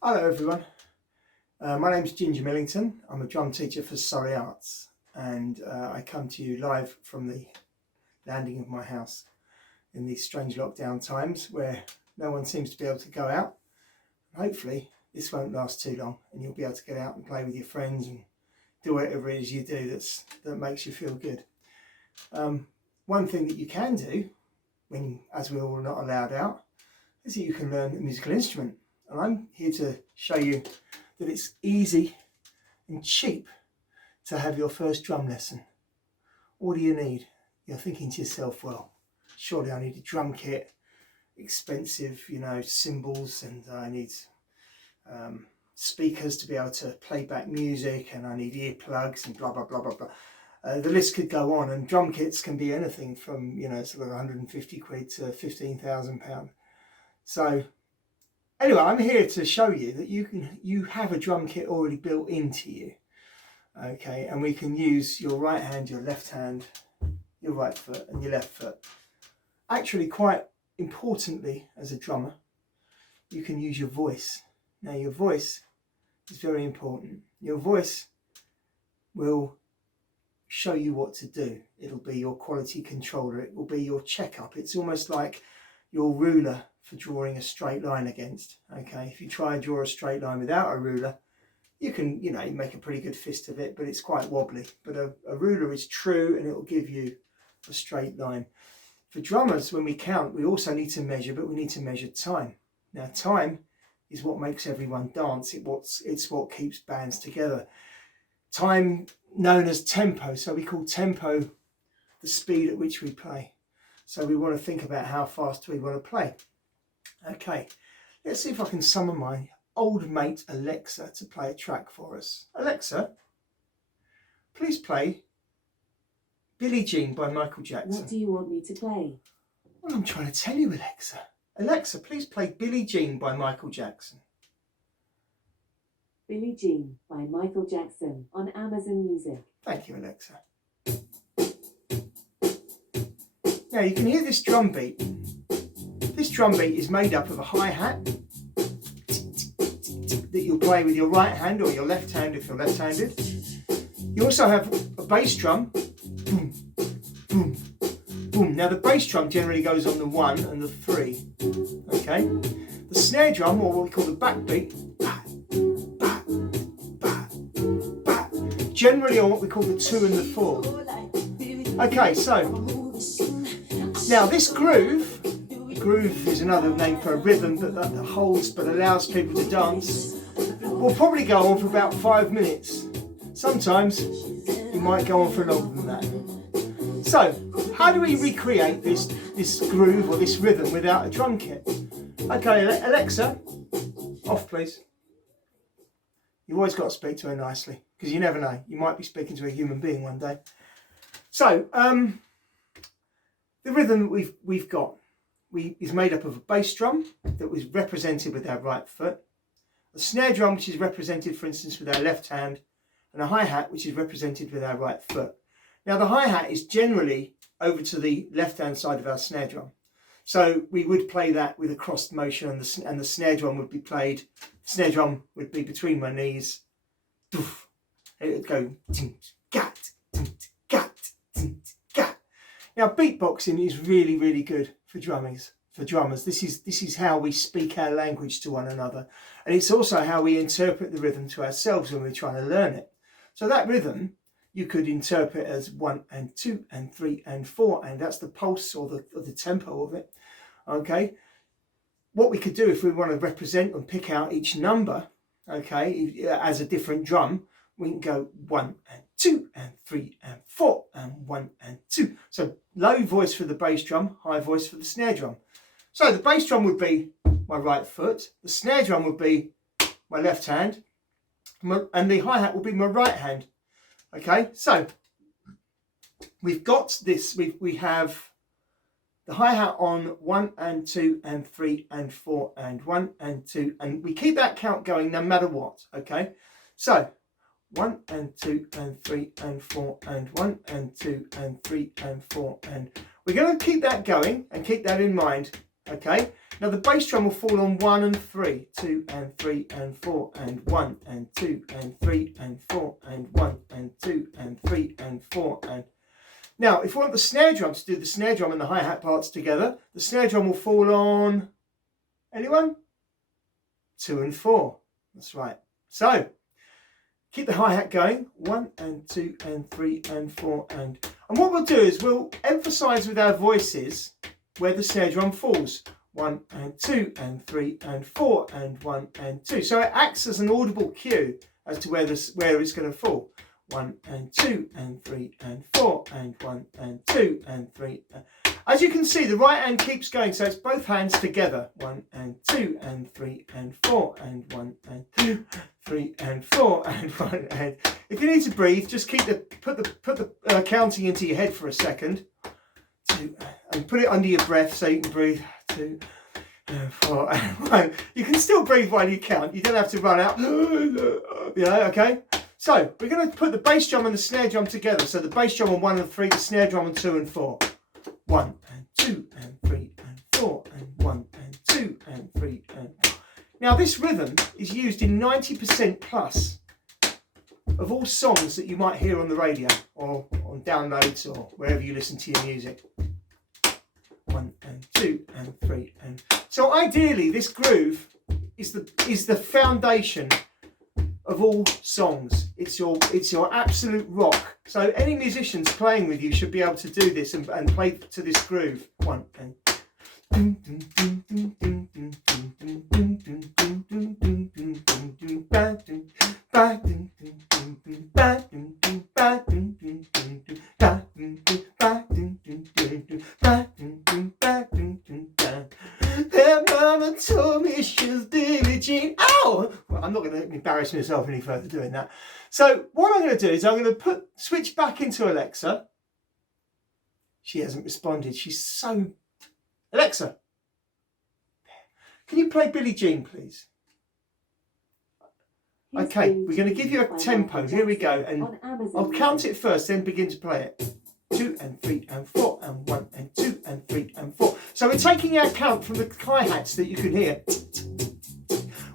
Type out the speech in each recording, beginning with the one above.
Hello everyone, my name's Ginger Millington. I'm a drum teacher for Surrey Arts, and I come to you live from the landing of my house in these strange lockdown times where no one seems to be able to go out. Hopefully this won't last too long and you'll be able to get out and play with your friends and do whatever it is you do that makes you feel good. One thing that you can do, as we're all not allowed out, is that you can learn a musical instrument. And I'm here to show you that it's easy and cheap to have your first drum lesson. What do you need? You're thinking to yourself, well, surely I need a drum kit, expensive, cymbals, and I need speakers to be able to play back music, and I need earplugs and blah, blah, blah, blah, blah. The list could go on, and drum kits can be anything from, sort of 150 quid to £15,000. So, anyway, I'm here to show you that you have a drum kit already built into you, okay? And we can use your right hand, your left hand, your right foot and your left foot. Actually, quite importantly, as a drummer, you can use your voice. Now, your voice is very important. Your voice will show you what to do. It'll be your quality controller. It will be your checkup. It's almost like your ruler for drawing a straight line against. Okay, if you try and draw a straight line without a ruler, you can, you make a pretty good fist of it, but it's quite wobbly. But a ruler is true and it will give you a straight line. For drummers, when we count, we also need to measure, but we need to measure time. Now, time is what makes everyone dance. It's what keeps bands together. Time known as tempo. So we call tempo the speed at which we play. So we want to think about how fast we want to play. Okay, let's see if I can summon my old mate Alexa to play a track for us. Alexa, please play Billie Jean by Michael Jackson. What do you want me to play? Well, I'm trying to tell you, Alexa. Alexa, please play Billie Jean by Michael Jackson. Billie Jean by Michael Jackson on Amazon Music. Thank you, Alexa. Now you can hear this drum beat. This drum beat is made up of a hi-hat that you'll play with your right hand or your left hand if you're left-handed. You also have a bass drum. Boom, boom, boom. Now the bass drum generally goes on the 1 and the 3. Okay? The snare drum, or what we call the backbeat, generally on what we call the 2 and the 4. Okay, so now this groove is another name for a rhythm that holds but allows people to dance, will probably go on for about 5 minutes. Sometimes it might go on for longer than that. So how do we recreate this groove or this rhythm without a drum kit? Okay, Alexa, off please. You've always got to speak to her nicely, because you never know, you might be speaking to a human being one day. So the rhythm that we've got is made up of a bass drum that was represented with our right foot, a snare drum which is represented, for instance, with our left hand, and a hi-hat which is represented with our right foot. Now the hi-hat is generally over to the left-hand side of our snare drum. So we would play that with a crossed motion, and the snare drum would be played. The snare drum would be between my knees. It would go gat, gat, gat. Now beatboxing is really, really good for drummers. This is how we speak our language to one another, and it's also how we interpret the rhythm to ourselves when we're trying to learn it. So that rhythm you could interpret as 1 and 2 and 3 and 4, and that's the pulse or the tempo of it. Okay, what we could do if we want to represent and pick out each number, okay, as a different drum, we can go 1 and 2 and 3 and 4 and 1 and 2. So low voice for the bass drum, high voice for the snare drum. So the bass drum would be my right foot, the snare drum would be my left hand, and the hi-hat will be my right hand. Okay, so we've got this, we have the hi-hat on 1 and 2 and 3 and 4 and 1 and 2, and we keep that count going no matter what. Okay, so 1 and 2 and 3 and 4 and 1 and 2 and 3 and 4, and we're going to keep that going and keep that in mind Okay, now the bass drum will fall on 1 and 3, 2 and 3 and 4 and 1 and 2 and 3 and 4 and 1 and 2 and 3 and 4 and... Now, if we want the snare drum to do the snare drum and the hi-hat parts together, the snare drum will fall on... Anyone? 2 and 4. That's right. So, keep the hi-hat going. 1 and 2 and 3 and 4 and what we'll do is we'll emphasise with our voices where the snare drum falls. 1 and 2 and 3 and 4 and 1 and 2. So it acts as an audible cue as to where it's going to fall. 1 and 2 and 3 and 4 and 1 and 2 and 3. As you can see, the right hand keeps going, so it's both hands together. 1 and 2 and 3 and 4 and 1 and 2, 3 and 4 and 1 and... If you need to breathe, just keep put the counting into your head for a second. 2 and put it under your breath so you can breathe. 2 and 4 and 1. You can still breathe while you count. You don't have to run out. Yeah, okay. So we're going to put the bass drum and the snare drum together. So the bass drum on 1 and 3, the snare drum on 2 and 4. 1 and 2 and 3 and 4 and 1 and 2 and 3 and 4. Now this rhythm is used in 90% plus of all songs that you might hear on the radio or on downloads or wherever you listen to your music. 1 and 2 and 3 and... So ideally this groove is the foundation of all songs. It's your absolute rock. So any musicians playing with you should be able to do this and play to this groove. 1 and their mama told me she's Billie Jean. Ow! Well, I'm not going to embarrass myself any further doing that. So what I'm going to do is I'm going to switch back into Alexa. She hasn't responded. She's so... Alexa, can you play Billie Jean, please? Okay, we're going to give you a tempo. Here we go. And I'll count it first, then begin to play it. 2 and 3 and 4 and 1 and 2 and 3 and 4. So we're taking our count from the hi-hats that you can hear.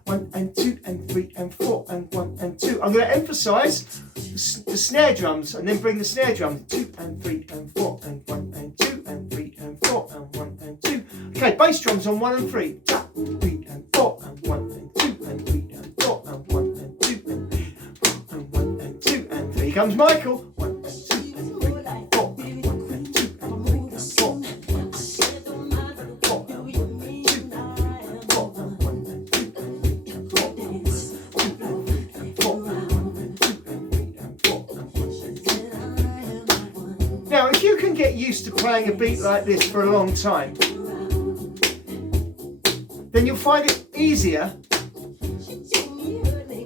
1 and 2 and 3 and 4 and 1 and 2. I'm going to emphasise the snare drums and then bring the snare drum. 2 and 3 and 4 and 1 and 2 and 3 and 4 and 1 and 2. Okay, bass drums on 1 and 3. 3 and 4 and 1 and 2 and 3 and 4 and 1 and 2 and 3 and 1 and 2 and 3. Here comes Michael. 1 and 2 and 3 and 4 and 1 and 2 and 3 and 4 and 1 and 2 and 4 and 1 and 2 and 4 and 1 and 2 and 3 and 4 and 1 and 2 and 4 and 1 and 2. Now, if you can get used to playing a beat like this for a long time, then you'll find it easier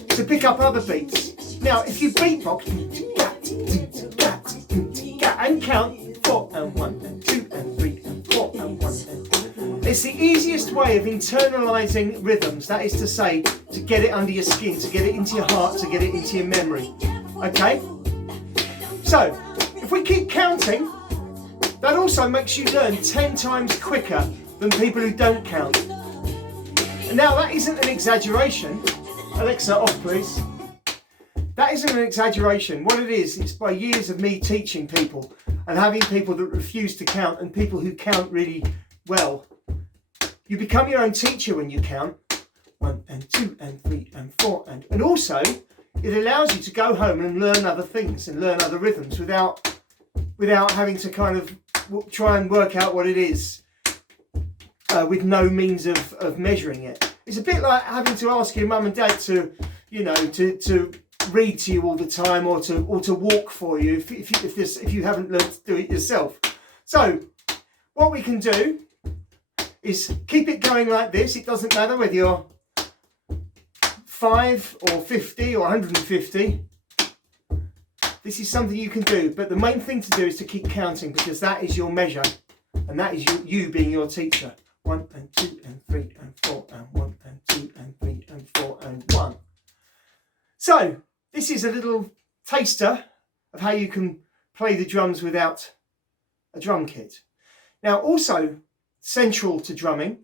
to pick up other beats. Now, if you beatbox and count 4 and 1 and 2 and 3 and 4 and 1 and 2, it's the easiest way of internalising rhythms. That is to say, to get it under your skin, to get it into your heart, to get it into your memory. Okay? So, if we keep counting, that also makes you learn 10 times quicker than people who don't count. And now that isn't an exaggeration. Alexa, off please. That isn't an exaggeration. What it is, it's by years of me teaching people and having people that refuse to count and people who count really well. You become your own teacher when you count. 1 and 2 and 3 and 4 and also it allows you to go home and learn other things and learn other rhythms without having to kind of try and work out what it is with no means of measuring it. It's a bit like having to ask your mum and dad to, you know, to read to you all the time or to walk for you if you haven't learned to do it yourself. So what we can do is keep it going like this. It doesn't matter whether you're 5 or 50 or 150. This is something you can do, but the main thing to do is to keep counting because that is your measure and that is you being your teacher. 1 and 2 and 3 and 4 and 1 and 2 and 3 and 4 and 1. So this is a little taster of how you can play the drums without a drum kit. Now also, central to drumming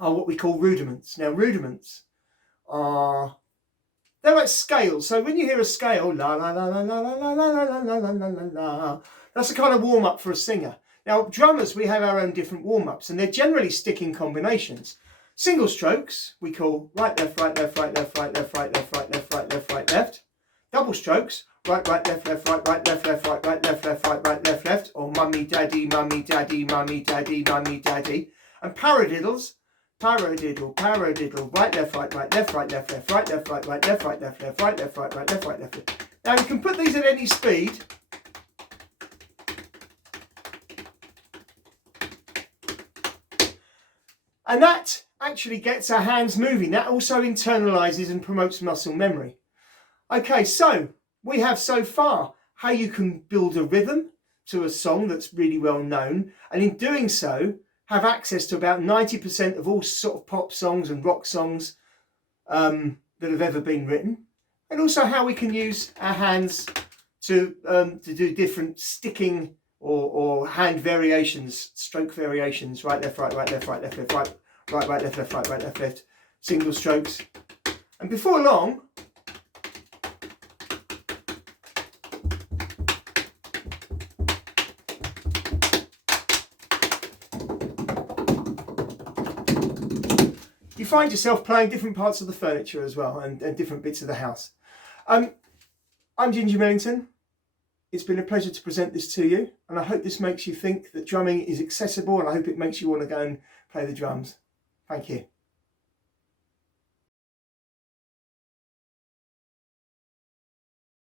are what we call rudiments. Now, rudiments are, they're like scales. So when you hear a scale, la la la la la la la la la la la la la, that's a kind of warm up for a singer. Now, drummers, we have our own different warm ups, and they're generally sticking combinations. Single strokes we call right left right left right left right left right left right left right left right left. Double strokes right right left left right right left left right right left left right right left left, or mummy daddy mummy daddy mummy daddy mummy daddy. And paradiddles, paradiddle paradiddle, right left right right left right left left right left right right left right left left right left right right left right left. Now you can put these at any speed. And that actually gets our hands moving. That also internalises and promotes muscle memory. Okay, so we have so far how you can build a rhythm to a song that's really well known, and in doing so have access to about 90% of all sort of pop songs and rock songs that have ever been written, and also how we can use our hands to do different sticking or hand variations, stroke variations, right left right right left right left left right right right left left right right left left, single strokes. And before long, you find yourself playing different parts of the furniture as well, and different bits of the house. I'm Ginger Millington. It's been a pleasure to present this to you, and I hope this makes you think that drumming is accessible, and I hope it makes you want to go and play the drums. Thank you.